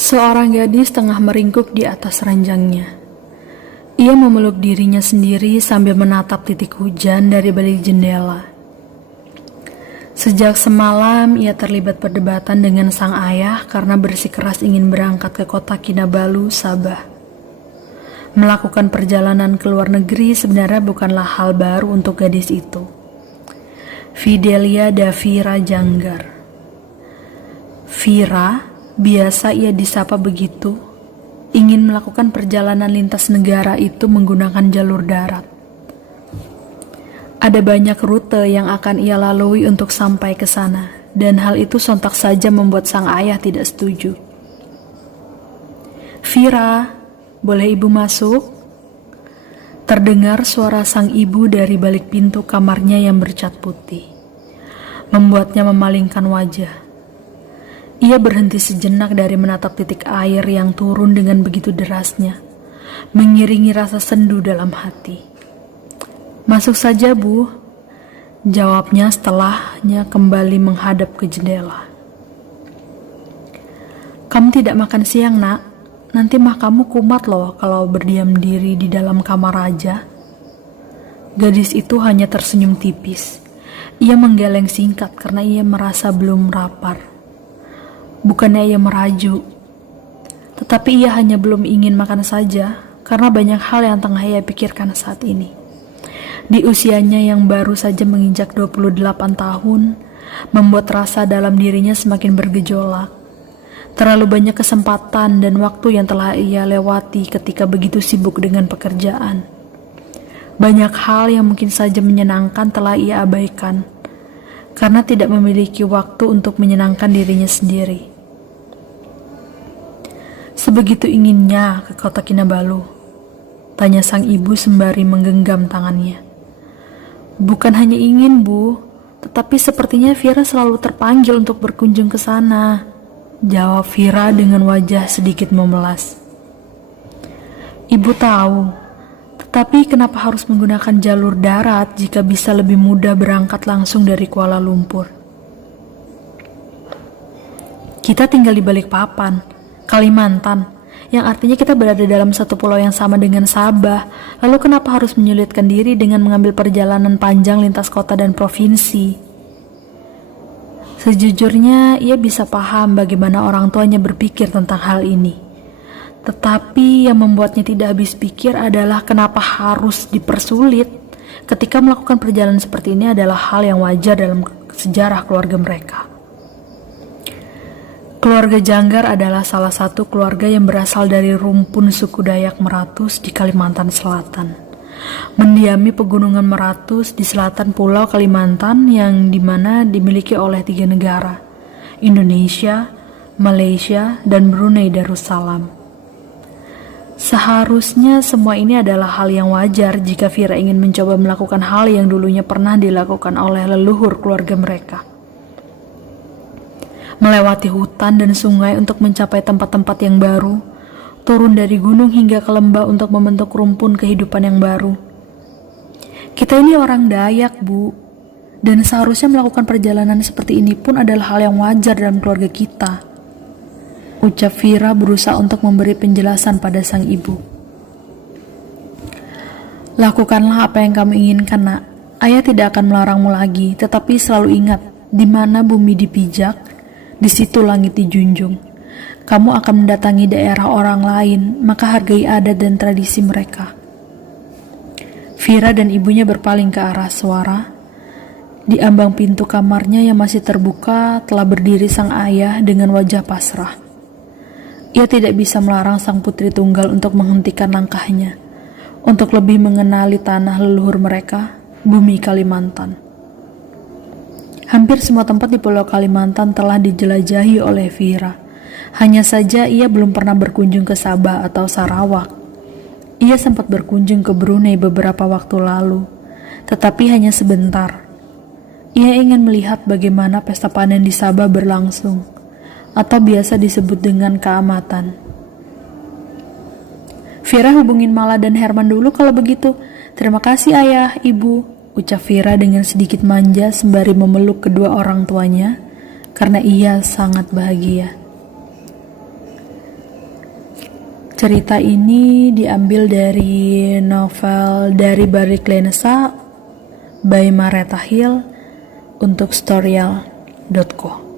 Seorang gadis tengah meringkuk di atas ranjangnya. Ia memeluk dirinya sendiri sambil menatap titik hujan dari balik jendela. Sejak semalam ia terlibat perdebatan dengan sang ayah karena bersikeras ingin berangkat ke kota Kinabalu, Sabah. Melakukan perjalanan ke luar negeri sebenarnya bukanlah hal baru untuk gadis itu. Fidelia Davira Janggar. Vira, biasa ia disapa begitu, ingin melakukan perjalanan lintas negara itu menggunakan jalur darat. Ada banyak rute yang akan ia lalui untuk sampai ke sana, dan hal itu sontak saja membuat sang ayah tidak setuju. "Vira, boleh ibu masuk?" Terdengar suara sang ibu dari balik pintu kamarnya yang bercat putih, membuatnya memalingkan wajah. Ia berhenti sejenak dari menatap titik air yang turun dengan begitu derasnya, mengiringi rasa sendu dalam hati. "Masuk saja, Bu," jawabnya setelahnya kembali menghadap ke jendela. "Kamu tidak makan siang, Nak? Nanti mah kamu kumat loh kalau berdiam diri di dalam kamar aja." Gadis itu hanya tersenyum tipis. Ia menggeleng singkat karena ia merasa belum lapar. Bukannya ia merajuk, tetapi ia hanya belum ingin makan saja karena banyak hal yang tengah ia pikirkan saat ini. Di usianya yang baru saja menginjak 28 tahun, membuat rasa dalam dirinya semakin bergejolak. Terlalu banyak kesempatan dan waktu yang telah ia lewati ketika begitu sibuk dengan pekerjaan. Banyak hal yang mungkin saja menyenangkan telah ia abaikan, karena tidak memiliki waktu untuk menyenangkan dirinya sendiri. "Sebegitu inginnya ke kota Kinabalu?" tanya sang ibu sembari menggenggam tangannya. "Bukan hanya ingin, Bu, tetapi sepertinya Vira selalu terpanggil untuk berkunjung ke sana," jawab Vira dengan wajah sedikit memelas. "Ibu tahu, tetapi kenapa harus menggunakan jalur darat jika bisa lebih mudah berangkat langsung dari Kuala Lumpur? Kita tinggal di Balikpapan, Kalimantan, yang artinya kita berada dalam satu pulau yang sama dengan Sabah. Lalu kenapa harus menyulitkan diri dengan mengambil perjalanan panjang lintas kota dan provinsi?" Sejujurnya, ia bisa paham bagaimana orang tuanya berpikir tentang hal ini. Tetapi yang membuatnya tidak habis pikir adalah kenapa harus dipersulit ketika melakukan perjalanan seperti ini adalah hal yang wajar dalam sejarah keluarga mereka. Keluarga Janggar adalah salah satu keluarga yang berasal dari rumpun suku Dayak Meratus di Kalimantan Selatan. Mendiami pegunungan Meratus di selatan pulau Kalimantan yang dimana dimiliki oleh 3 negara, Indonesia, Malaysia, dan Brunei Darussalam. Seharusnya semua ini adalah hal yang wajar jika Vira ingin mencoba melakukan hal yang dulunya pernah dilakukan oleh leluhur keluarga mereka. Melewati hutan dan sungai untuk mencapai tempat-tempat yang baru, turun dari gunung hingga ke lembah untuk membentuk rumpun kehidupan yang baru. Kita ini orang Dayak, Bu, dan seharusnya melakukan perjalanan seperti ini pun adalah hal yang wajar dalam keluarga kita, ucap Vira berusaha untuk memberi penjelasan pada sang ibu. "Lakukanlah apa yang kamu inginkan, Nak. Ayah tidak akan melarangmu lagi, tetapi selalu ingat, di mana bumi dipijak, di situ langit dijunjung. Kamu akan mendatangi daerah orang lain, maka hargai adat dan tradisi mereka." Vira dan ibunya berpaling ke arah suara. Di ambang pintu kamarnya yang masih terbuka telah berdiri sang ayah dengan wajah pasrah. Ia tidak bisa melarang sang putri tunggal untuk menghentikan langkahnya, untuk lebih mengenali tanah leluhur mereka, bumi Kalimantan. Hampir semua tempat di Pulau Kalimantan telah dijelajahi oleh Vira. Hanya saja ia belum pernah berkunjung ke Sabah atau Sarawak. Ia sempat berkunjung ke Brunei beberapa waktu lalu, tetapi hanya sebentar. Ia ingin melihat bagaimana pesta panen di Sabah berlangsung, atau biasa disebut dengan keamatan. "Vira hubungin Mala dan Herman dulu kalau begitu. Terima kasih Ayah, Ibu," ucap Vira dengan sedikit manja sembari memeluk kedua orang tuanya karena ia sangat bahagia. Cerita ini diambil dari novel Dari Balik Lensa by Maretta Hill untuk Storyal.co.